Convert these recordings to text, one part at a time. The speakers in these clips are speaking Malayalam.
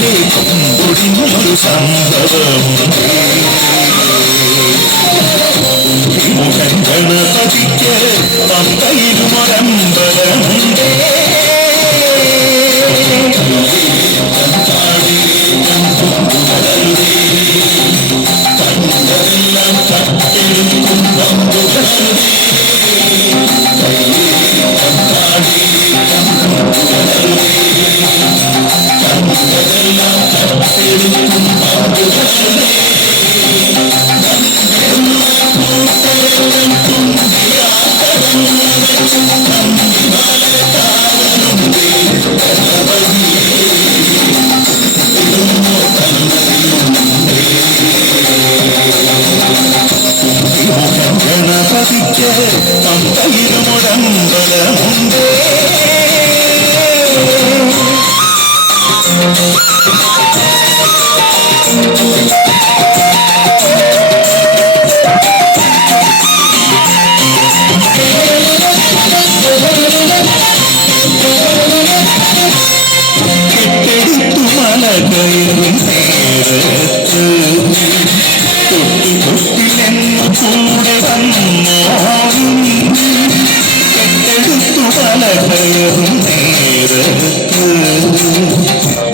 പണ്ടേ കൊമ്പൊടിഞ്ഞൊരു സംഭവമുണ്ട്. മുഖൻ ഗണപതിക്ക് പമ്പയിലുമൊരമ്പലമുണ്ട്. കണ്ടതെല്ലാം തട്ടെടുക്കും പമ്പുകളുടെ കണ്ടതെല്ലാം തട്ടെടുക്കും പമ്പുകളുടെ ഗണപതിക്ക് പമ്പയിലുമൊരമ്പലമുണ്ട്. കെട്ടെടുത്തു മല കയറും നേരത്ത് തൊട്ടിലെന്നു കൂടെ വന്നോളും. കെട്ടെടുത്തു മല കയറും നേരത്ത്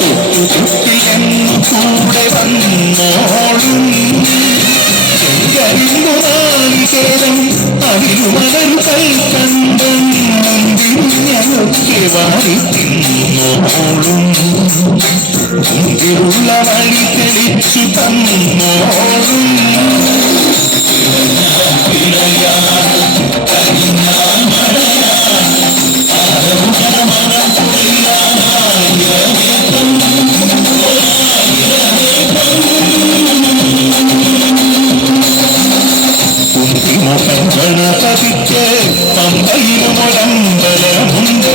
തൊട്ടിലെന്നു കൂടെ വന്നോളും. ചെങ്കരിമ്പുനാളികേരം അതിരുമലരു കൽക്കണ്ടം മുന്തിരിഞ്ഞൊക്കെ വാരി തിന്നോളും. മുന്തിരുള്ള വഴി തെളിച്ചു തന്നോളും. കുന്തിമുഖൻ ഗണപതിക്ക് പമ്പയിലുമൊരമ്പലമുണ്ട്.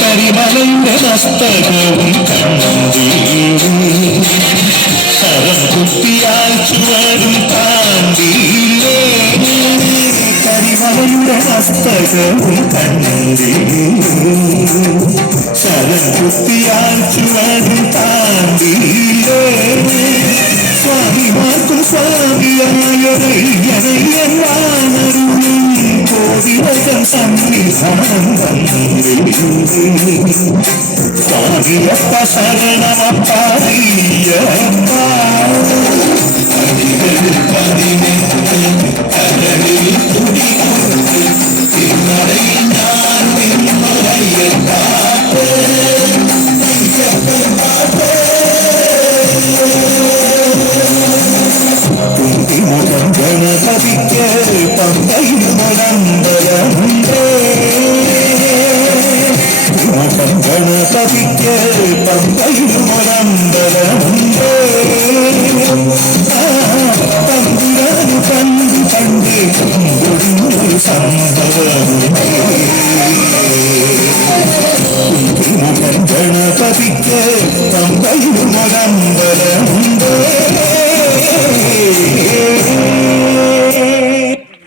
കരിമലയുടെ മസ്തകവും കണ്ടീരും ശരം കുത്തിയാൽ ചുവടും താണ്ടിയില്ലേ. കരിമലയുടെ മസ്തകവും കണ്ടീരും ശരം കുത്തിയാൽ ചുവടും താണ്ടിയില്ലേ. സ്വാമിമാർക്കും സ്വാമിയായൊരയ്യനയ്യൻ വാണരുളും കോവിലകം സന്നിധാനം വന്നില്ലേ. സ്വാമിയപ്പ ശരണമപ്പ അയ്യപ്പ. കരളിൽ തുടികൊടുത്ത് തിരുനടയിൽ ഞാൻ നിന്നൊരയ്യപ്പാട്ട്. കുന്തിമുഖൻ ഗണപതിക്ക് പമ്പയിലുമൊരമ്പലമുണ്ട്. ഗണപതിക്ക് പമ്പയിലുമൊരമ്പലമുണ്ട്.